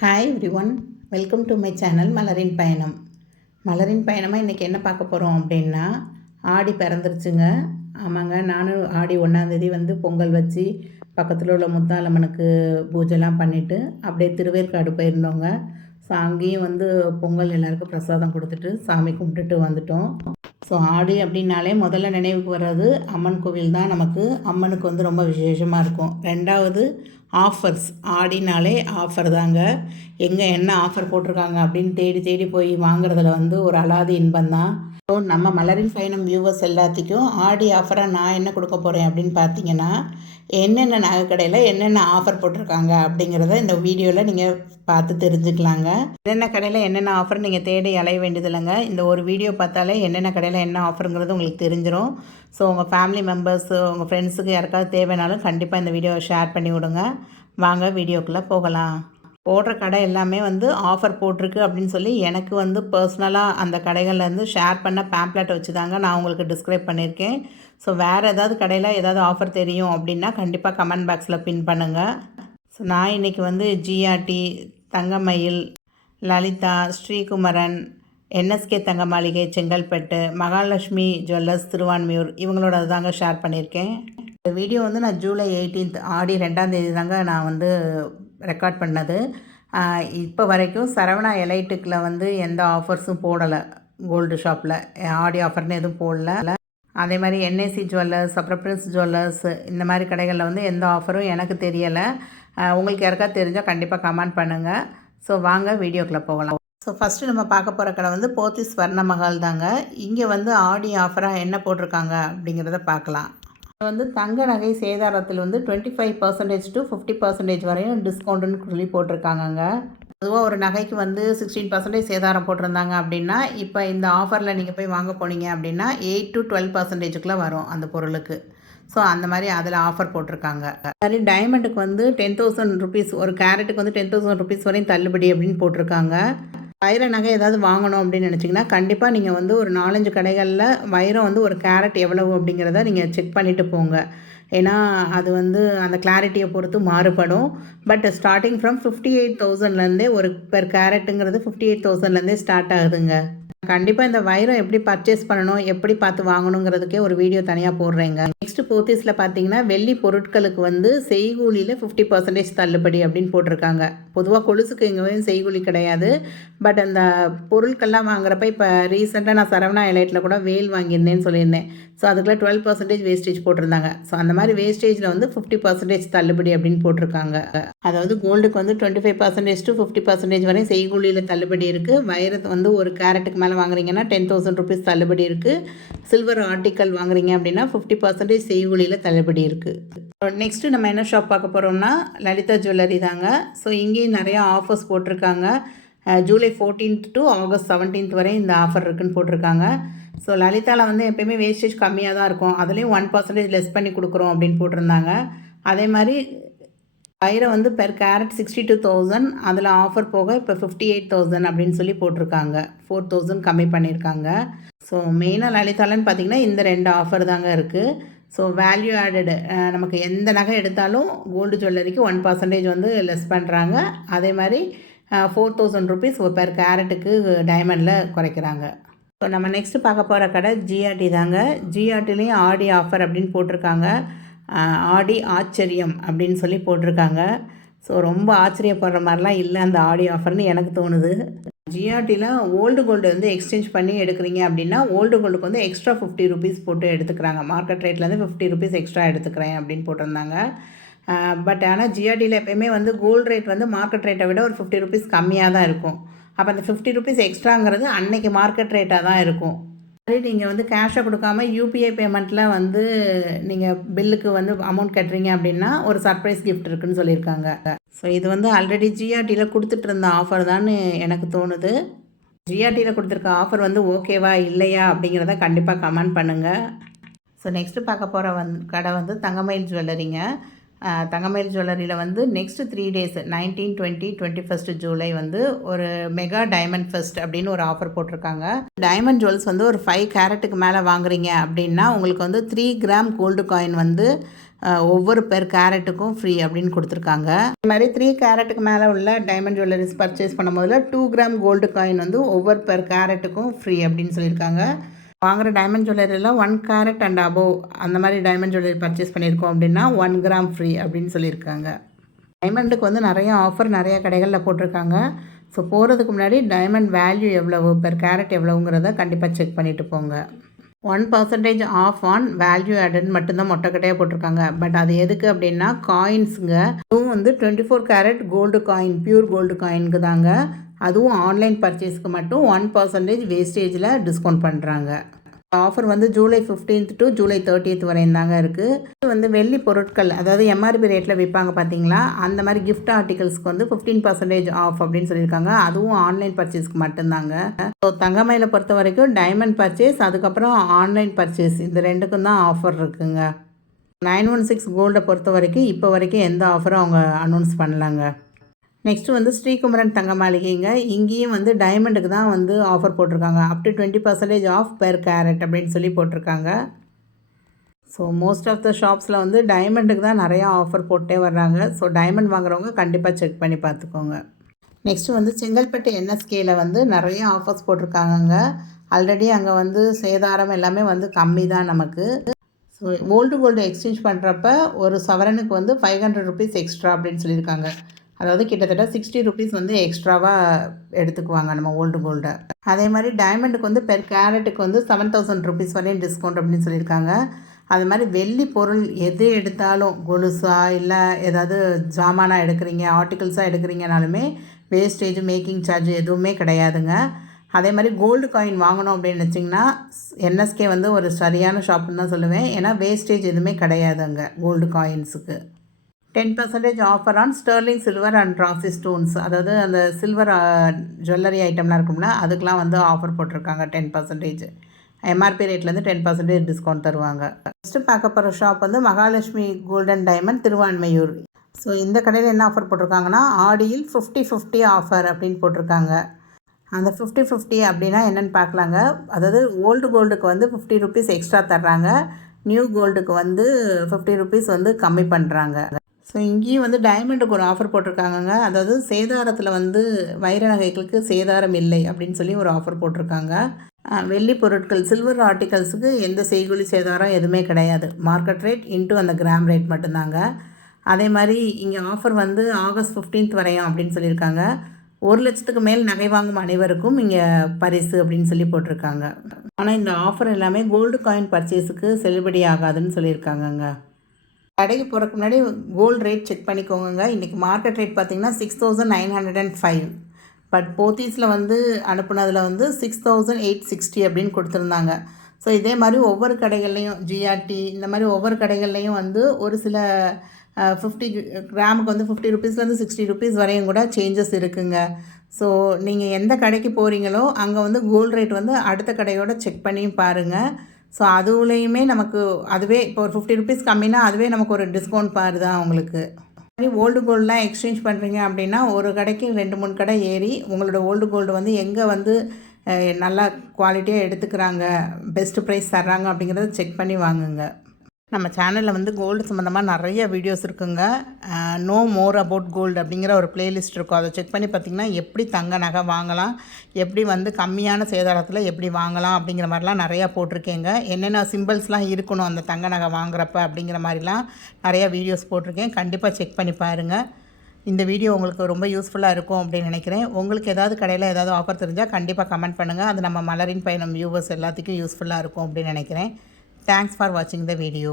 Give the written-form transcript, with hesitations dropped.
Hi everyone, welcome to my channel மலரின் பயணம். மலரின் பயணமாக இன்றைக்கி என்ன பார்க்க போகிறோம் அப்படின்னா, ஆடி பிறந்துருச்சுங்க. ஆமாங்க, நானும் ஆடி 1ஆந்தேதி பொங்கல் வச்சு பக்கத்தில் உள்ள முத்தாலம்மனுக்கு பூஜைலாம் பண்ணிவிட்டு அப்படியே திருவேற்காடு போயிருந்தோங்க. ஸோ அங்கேயும் பொங்கல் எல்லாருக்கும் பிரசாதம் கொடுத்துட்டு சாமி கும்பிட்டுட்டு வந்துட்டோம். ஸோ ஆடி அப்படின்னாலே முதல்ல நினைவுக்கு வர்றது அம்மன் கோவில் தான். நமக்கு அம்மனுக்கு ரொம்ப விசேஷமாக இருக்கும். ரெண்டாவது ஆஃபர்ஸ். ஆடினாலே ஆஃபர் தாங்க. எங்கே என்ன ஆஃபர் போட்டிருக்காங்க அப்படின்னு தேடி தேடி போய் வாங்குறதுல ஒரு அலாதி இன்பம் தான். ஸோ நம்ம மலரின் பயணம் வியூவர்ஸ் எல்லாத்துக்கும் ஆடி ஆஃபராக நான் என்ன கொடுக்க போகிறேன் அப்படின்னு பார்த்தீங்கன்னா, என்னென்ன நகை கடையில் என்னென்ன ஆஃபர் போட்டிருக்காங்க அப்படிங்கிறத இந்த வீடியோவில் நீங்கள் பார்த்து தெரிஞ்சுக்கலாங்க. என்னென்ன கடையில் என்னென்ன ஆஃபர் நீங்கள் தேடி அலைய வேண்டியதில்லைங்க. இந்த ஒரு வீடியோ பார்த்தாலே என்னென்ன கடையில் என்ன ஆஃபருங்கிறது உங்களுக்கு தெரிஞ்சிடும். ஸோ உங்கள் ஃபேமிலி மெம்பர்ஸு, உங்கள் ஃப்ரெண்ட்ஸுக்கு யாருக்காவது தேவைனாலும் கண்டிப்பாக இந்த வீடியோவை ஷேர் பண்ணி விடுங்க. வாங்க வீடியோக்குள்ளே போகலாம். போடுற கடை எல்லாமே ஆஃபர் போட்டிருக்கு அப்படின்னு சொல்லி எனக்கு பர்சனலாக அந்த கடைகள்லேருந்து ஷேர் பண்ண பேம்ப்ளெட் வச்சு தாங்க நான் உங்களுக்கு டிஸ்கிரைப் பண்ணியிருக்கேன். ஸோ வேறு ஏதாவது கடையில் ஏதாவது ஆஃபர் தெரியும் அப்படின்னா கண்டிப்பாக கமெண்ட் பாக்ஸில் பின் பண்ணுங்கள். ஸோ நான் இன்றைக்கி ஜிஆர்டி, தங்கமயில், லலிதா, ஸ்ரீகுமரன், என்எஸ்கே தங்க மாளிகை செங்கல்பட்டு, மகாலட்சுமி ஜுவல்லர்ஸ் திருவான்மியூர் இவங்களோட தாங்க ஷேர் பண்ணியிருக்கேன். இந்த வீடியோ நான் ஜூலை 18 ஆடி 2ஆந்தேதி தாங்க நான் ரெக்கார்ட் பண்ணது. இப்போ வரைக்கும் சரவணா எலைட்டுக்கில் எந்த ஆஃபர்ஸும் போடலை. கோல்டு ஷாப்பில் ஆடி ஆஃபர்னு எதுவும் போடல. அதே மாதிரி என்ஏசி ஜுவல்லர்ஸ், அப்புறம் பிரின்ஸ் ஜுவல்லர்ஸ் இந்த மாதிரி கடைகளில் எந்த ஆஃபரும் எனக்கு தெரியலை. உங்களுக்கு யாருக்காவது தெரிஞ்சால் கண்டிப்பாக கமெண்ட் பண்ணுங்கள். ஸோ வாங்க வீடியோக்குள்ளே போகலாம். ஸோ ஃபஸ்ட்டு நம்ம பார்க்க போகிற கடை போத்தீஸ் ஸ்வர்ண மஹால் தாங்க. இங்கே ஆடி ஆஃபராக என்ன போட்டிருக்காங்க அப்படிங்கிறத பார்க்கலாம். தங்க நகை சேதாரத்தில் 25% to 50% வரையும் டிஸ்கவுண்ட்டுன்னு சொல்லி போட்டிருக்காங்கங்க. பொதுவாக ஒரு நகைக்கு 16% சேதாரம் போட்டிருந்தாங்க அப்படின்னா, இப்போ இந்த ஆஃபரில் நீங்கள் போய் வாங்க போனீங்க அப்படின்னா 8 to 12%க்குள்ளே வரும் அந்த பொருளுக்கு. ஸோ அந்த மாதிரி அதில் ஆஃபர் போட்டிருக்காங்க. மாதிரி டைமண்டுக்கு 10,000 ருபீஸ், ஒரு கேரட்டுக்கு 10,000 ருபீஸ் வரையும் தள்ளுபடி அப்படின்னு போட்டிருக்காங்க. வைர நகை ஏதாவது வாங்கணும் அப்படின்னு நினச்சிங்கன்னா கண்டிப்பாக நீங்கள் ஒரு 4-5 கடைகளில் வைரம் ஒரு கேரட் எவ்வளவு அப்படிங்கிறத நீங்கள் செக் பண்ணிவிட்டு போங்க. ஏன்னா அது அந்த கிளாரிட்டியை பொறுத்து மாறுபடும். பட் ஸ்டார்டிங் ஃப்ரம் 58,000லேருந்தே ஒரு பெர் கேரட்டுங்கிறது 58,000லேருந்தே ஸ்டார்ட் ஆகுதுங்க. கண்டிப்பாக இந்த வைரம் எப்படி பர்ச்சேஸ் பண்ணணும், எப்படி பார்த்து வாங்கணுங்கிறதுக்கே ஒரு வீடியோ தனியாக போடுறேங்க. நெக்ஸ்ட் போத்தீஸில் பார்த்தீங்கன்னா வெள்ளி பொருட்களுக்கு செய்கூலியில் 50% தள்ளுபடி அப்படின்னு போட்டிருக்காங்க. பொதுவாக கொலுசுக்கு எங்கேயும் செய்கூலி கிடையாது. பட் அந்த பொருட்கள்லாம் வாங்குறப்ப இப்போ ரீசெண்டாக நான் சரவணா எலைட்டில் கூட வேல் வாங்கியிருந்தேன்னு சொல்லியிருந்தேன். ஸோ அதுக்குள்ளே 12% வேஸ்டேஜ் போட்டிருந்தாங்க. ஸோ அந்த மாதிரி வேஸ்டேஜில் 50% தள்ளுபடி அப்படின்னு போட்டிருக்காங்க. அதாவது கோல்டுக்கு 25% to 50% வரை செய்கூலியில் தள்ளுபடி இருக்குது. வைரத்து ஒரு கேரட்டுக்கு மேலே வாங்குறீங்கன்னா 10,000 ருபீஸ் தள்ளுபடி இருக்குது. சில்வர் ஆர்டிக்கல் வாங்குறீங்க அப்படின்னா 50% செய்கூலியில் தள்ளுபடி இருக்குது. நெக்ஸ்ட்டு நம்ம என்ன ஷாப் பார்க்க போகிறோம்னா லலிதா ஜுவல்லரி தாங்க. ஸோ இங்கேயும் நிறையா ஆஃபர்ஸ் போட்டிருக்காங்க. July 14th to August 17th வரை இந்த ஆஃபர் இருக்குதுன்னு போட்டிருக்காங்க. ஸோ லலிதாவில் எப்போயுமே வேஸ்டேஜ் கம்மியாக தான் இருக்கும். அதுலேயும் 1% லெஸ் பண்ணி கொடுக்குறோம் அப்படின்னு போட்டிருந்தாங்க. அதே மாதிரி வைரம் பெர் கேரட் 62,000, அதில் ஆஃபர் போக இப்போ 58,000 அப்படின்னு சொல்லி போட்டிருக்காங்க. 4,000 கம்மி பண்ணியிருக்காங்க. ஸோ மெயினாக லலிதாலன்னு பார்த்திங்கன்னா இந்த 2 ஆஃபர் தாங்க இருக்குது. ஸோ வேல்யூ ஆடடு நமக்கு எந்த நகை எடுத்தாலும் கோல்டு ஜுவல்லரிக்கு 1% லெஸ் பண்ணுறாங்க. அதே மாதிரி 4,000 ருபீஸ் பெர் கேரட்டுக்கு டைமண்டில் குறைக்கிறாங்க. ஸோ நம்ம நெக்ஸ்ட்டு பார்க்க போகிற கடை ஜிஆர்டி தாங்க. ஜிஆர்டிலையும் ஆடி ஆஃபர் அப்படின்னு போட்டிருக்காங்க. ஆடி ஆச்சரியம் அப்படின்னு சொல்லி போட்டிருக்காங்க. ஸோ ரொம்ப ஆச்சரியப்படுற மாதிரிலாம் இல்லை அந்த ஆடி ஆஃபர்னு எனக்கு தோணுது. ஜிஆர்டியில் ஓல்டு கோல்டு எக்ஸ்சேஞ்ச் பண்ணி எடுக்கிறீங்க அப்படின்னா ஓல்டு கோல்டுக்கு எக்ஸ்ட்ரா 50 ருபீஸ் போட்டு எடுத்துக்கிறாங்க. மார்க்கெட் ரேட்லேருந்து 50 ருபீஸ் எக்ஸ்ட்ரா எடுத்துக்கிறேன் அப்படின்னு போட்டிருந்தாங்க. பட் ஆனால் ஜிஆர்டியில் எப்போயுமே கோல்டு ரேட் மார்க்கெட் ரேட்டை விட ஒரு 50 ருபீஸ் கம்மியாக தான் இருக்கும். அப்போ அந்த 50 ருபீஸ் எக்ஸ்ட்ராங்கிறது அன்னைக்கு மார்க்கெட் ரேட்டாக தான் இருக்கும். அதே நீங்கள் கேஷாக கொடுக்காம யூபிஐ பேமெண்ட்டில் நீங்கள் பில்லுக்கு அமௌண்ட் கட்டுறீங்க அப்படின்னா ஒரு சர்ப்ரைஸ் கிஃப்ட் இருக்குதுன்னு சொல்லியிருக்காங்க. ஸோ இது ஆல்ரெடி ஜிஆர்டியில் கொடுத்துட்டு இருந்த ஆஃபர் தான் எனக்கு தோணுது. ஜிஆர்டியில் கொடுத்துருக்க ஆஃபர் ஓகேவா இல்லையா அப்படிங்கிறத கண்டிப்பாக கமெண்ட் பண்ணுங்கள். ஸோ நெக்ஸ்ட்டு பார்க்க போகிற கடை தங்கமயில் ஜுவல்லரிங்க. தங்கமயில் ஜுவல்லரியில் நெக்ஸ்ட் 3 days 19, 20, 21 ஜூலை ஒரு மெகா டைமண்ட் ஃபெஸ்ட் அப்படின்னு ஒரு ஆஃபர் போட்டிருக்காங்க. டைமண்ட் ஜுவல்ஸ் ஒரு 5 கேரட்டுக்கு மேலே வாங்குறீங்க அப்படின்னா உங்களுக்கு 3 கிராம் கோல்டு காயின் ஒவ்வொரு பெர் கேரட்டுக்கும் ஃப்ரீ அப்படின்னு கொடுத்துருக்காங்க. இது மாதிரி 3 கேரட்டுக்கு மேலே உள்ள டைமண்ட் ஜுவல்லரிஸ் பர்ச்சேஸ் பண்ணும்போதில் 2 கிராம் கோல்டு காயின் வந்து ஒவ்வொரு பெர் கேரட்டுக்கும் ஃப்ரீ அப்படின்னு சொல்லியிருக்காங்க. வாங்குகிற டைமண்ட் ஜுவல்லரியில் 1 கேரட் அண்ட் அபோவ் அந்த மாதிரி டைமண்ட் ஜுவல்லரி பர்ச்சேஸ் பண்ணியிருக்கோம் அப்படின்னா 1 கிராம் ஃப்ரீ அப்படின்னு சொல்லியிருக்காங்க. டைமண்டுக்கு வந்து நிறைய ஆஃபர் நிறைய கடைகளில் போட்டிருக்காங்க. ஸோ போகிறதுக்கு முன்னாடி டைமண்ட் வேல்யூ எவ்வளவு பெர் கேரட் எவ்வளவுங்கிறத கண்டிப்பாக செக் பண்ணிவிட்டு போங்க. 1% ஆஃப் ஆன் வேல்யூ ஆடட் மட்டும்தான் மொட்டைக்கட்டையாக போட்டிருக்காங்க. பட் அது எதுக்கு அப்படின்னா காயின்ஸுங்க. அதுவும் வந்து 24 carat gold coin pure gold காயினுக்கு தாங்க. அதுவும் ஆன்லைன் பர்ச்சேஸ்க்கு மட்டும் 1% வேஸ்டேஜில் டிஸ்கவுண்ட் பண்ணுறாங்க. ஆஃபர் வந்து July 15th to July 30th வரையும் தாங்க இருக்குது. இது வந்து வெள்ளி பொருட்கள், அதாவது எம்ஆர்பி ரேட்டில் விற்பாங்க பார்த்தீங்களா, அந்த மாதிரி கிஃப்ட் ஆர்டிகல்ஸ்க்கு வந்து 15% ஆஃப் அப்படின்னு சொல்லியிருக்காங்க. அதுவும் ஆன்லைன் பர்ச்சேஸ்க்கு மட்டும்தாங்க. ஸோ தங்கமயிலை பொறுத்த வரைக்கும் டைமண்ட் பர்ச்சேஸ், அதுக்கப்புறம் ஆன்லைன் பர்ச்சேஸ், இந்த ரெண்டுக்கும் தான் ஆஃபர் இருக்குங்க. 916 கோல்டை பொறுத்த வரைக்கும் இப்போ வரைக்கும் எந்த ஆஃபரும் அவங்க அனௌன்ஸ் பண்ணலாங்க. நெக்ஸ்ட்டு வந்து ஸ்ரீகுமரன் தங்க மாளிகைங்க. இங்கேயும் வந்து டைமண்டுக்கு தான் வந்து ஆஃபர் போட்டிருக்காங்க. Up to 20% off per carat அப்படின்னு சொல்லி போட்டிருக்காங்க. ஸோ மோஸ்ட் ஆஃப் த ஷாப்ஸில் வந்து டைமண்டுக்கு தான் நிறையா ஆஃபர் போட்டே வர்றாங்க. ஸோ டைமண்ட் வாங்குறவங்க கண்டிப்பாக செக் பண்ணி பார்த்துக்கோங்க. நெக்ஸ்ட்டு வந்து செங்கல்பட்டு என்எஸ்கேயில் வந்து நிறைய ஆஃபர்ஸ் போட்டிருக்காங்கங்க. ஆல்ரெடி அங்கே வந்து சேதாரம் எல்லாமே வந்து கம்மி தான் நமக்கு. ஸோ கோல்டு எக்ஸ்சேஞ்ச் பண்ணுறப்ப ஒரு சவரனுக்கு வந்து 500 ருபீஸ் எக்ஸ்ட்ரா அப்படின்னு சொல்லியிருக்காங்க. அதாவது கிட்டத்தட்ட 60 ருபீஸ் வந்து எக்ஸ்ட்ராவாக எடுத்துக்குவாங்க நம்ம கோல்டை. அதே மாதிரி டைமண்டுக்கு வந்து பெர் கேரட்டுக்கு வந்து 7000 ருபீஸ் வரையும் டிஸ்கவுண்ட் அப்படின்னு சொல்லியிருக்காங்க. அது மாதிரி வெள்ளி பொருள் எது எடுத்தாலும், கொலுசா இல்லை ஏதாவது ஜாமானாக எடுக்கிறீங்க, ஆர்டிகல்ஸாக எடுக்கிறீங்கனாலுமே வேஸ்டேஜ் மேக்கிங் சார்ஜ் எதுவுமே கிடையாதுங்க. அதே மாதிரி கோல்டு காயின் வாங்கணும் அப்படின்னு நினச்சிங்கன்னா என்எஸ்கே வந்து ஒரு சரியான ஷாப்புன்னு தான் சொல்லுவேன். ஏன்னா வேஸ்டேஜ் எதுவுமே கிடையாது அங்கே கோல்டு காயின்ஸுக்கு. 10% offer on sterling silver and rasi stones, அதாவது அந்த சில்வர் ஜுவல்லரி ஐட்டம்லாம் இருக்கும்ல, அதுக்கெலாம் வந்து ஆஃபர் போட்டிருக்காங்க 10%. எம்ஆர்பி ரேட்லேருந்து 10% டிஸ்கவுண்ட் தருவாங்க. ஃபஸ்ட்டு பார்க்க போகிற ஷாப் வந்து Mahalakshmi golden diamond Thiruvanmiyur. So இந்த கடையில் என்ன ஆஃபர் போட்டிருக்காங்கன்னா ஆடியில் 50/50 ஆஃபர் அப்படின்னு போட்டிருக்காங்க. அந்த 50/50 அப்படின்னா என்னென்னு பார்க்கலாங்க. அதாவது ஓல்டு கோல்டுக்கு வந்து 50 ருபீஸ் எக்ஸ்ட்ரா தர்றாங்க, நியூ கோல்டுக்கு வந்து 50 ருபீஸ் வந்து கம்மி பண்ணுறாங்க. ஸோ இங்கேயும் வந்து டைமண்டுக்கு ஒரு ஆஃபர் போட்டிருக்காங்கங்க. அதாவது சேதாரத்தில் வந்து வைர நகைகளுக்கு சேதாரம் இல்லை அப்படின்னு சொல்லி ஒரு ஆஃபர் போட்டிருக்காங்க. வெள்ளி பொருட்கள் சில்வர் ஆர்டிகல்ஸுக்கு எந்த செய்கூலி சேதாரம் எதுவுமே கிடையாது. மார்க்கெட் ரேட் இன்ட்டு அந்த கிராம் ரேட் மட்டும்தாங்க. அதே மாதிரி இங்கே ஆஃபர் வந்து ஆகஸ்ட் 15th வரையும் அப்படின்னு சொல்லியிருக்காங்க. 1 லட்சத்துக்கு மேல் நகை வாங்கும் அனைவருக்கும் இங்கே பரிசு அப்படின்னு சொல்லி போட்டிருக்காங்க. ஆனால் இந்த ஆஃபர் எல்லாமே கோல்டு காயின் பர்ச்சேஸுக்கு செல்லுபடி ஆகாதுன்னு சொல்லியிருக்காங்கங்க. கடைக்கு போகிறதுக்கு முன்னாடி கோல்டு ரேட் செக் பண்ணிக்கோங்க. இன்றைக்கி மார்க்கெட் ரேட் பார்த்திங்கன்னா 6905. பட் போத்தீஸில் வந்து அனுப்புனதில் வந்து 6860 அப்படின்னு கொடுத்துருந்தாங்க. ஸோ இதே மாதிரி ஒவ்வொரு கடைகள்லையும் ஜிஆர்டி இந்த மாதிரி ஒவ்வொரு கடைகள்லையும் வந்து ஒரு சில 50 கிராமுக்கு வந்து 50 ருபீஸ்லேருந்து 60 ருபீஸ் வரையும் கூட சேஞ்சஸ் இருக்குங்க. ஸோ நீங்கள் எந்த கடைக்கு போகிறீங்களோ அங்கே வந்து கோல்டு ரேட் வந்து அடுத்த கடையோட செக் பண்ணியும் பாருங்கள். ஸோ அதுலேயுமே நமக்கு அதுவே இப்போ ஒரு 50 ருபீஸ் கம்மினா அதுவே நமக்கு ஒரு டிஸ்கவுண்ட் பாரு தான் உங்களுக்கு. மாதிரி ஓல்டு கோல்டெலாம் எக்ஸ்சேஞ்ச் பண்ணுறீங்க அப்படின்னா ஒரு கடைக்கு 2-3 கடை ஏறி உங்களோட ஓல்டு கோல்டு வந்து எங்கே வந்து நல்லா குவாலிட்டியாக எடுத்துக்கிறாங்க, பெஸ்ட்டு ப்ரைஸ் தர்றாங்க அப்படிங்கிறத செக் பண்ணி வாங்குங்க. நம்ம சேனலில் வந்து கோல்டு சம்மந்தமாக நிறைய வீடியோஸ் இருக்குங்க. நோ மோர் அபவுட் கோல்டு அப்படிங்கிற ஒரு பிளேலிஸ்ட் இருக்கும். அதை செக் பண்ணி பார்த்திங்கன்னா எப்படி தங்க நகை வாங்கலாம், எப்படி வந்து கம்மியான சேதாரத்தில் எப்படி வாங்கலாம் அப்படிங்கிற மாதிரிலாம் நிறையா போட்டிருக்கேங்க. என்னென்ன சிம்பிள்ஸ்லாம் இருக்கணும் அந்த தங்க நகை வாங்குறப்ப அப்படிங்கிற மாதிரிலாம் நிறையா வீடியோஸ் போட்டிருக்கேன். கண்டிப்பாக செக் பண்ணி பாருங்கள். இந்த வீடியோ உங்களுக்கு ரொம்ப யூஸ்ஃபுல்லாக இருக்கும் அப்படின்னு நினைக்கிறேன். உங்களுக்கு ஏதாவது கடையில் ஏதாவது ஆஃபர் தெரிஞ்சால் கண்டிப்பாக கமெண்ட் பண்ணுங்கள். அது நம்ம மலரின் பயணம் வியூவர்ஸ் எல்லாத்துக்கும் யூஸ்ஃபுல்லாக இருக்கும் அப்படின்னு நினைக்கிறேன். Thanks for watching the video.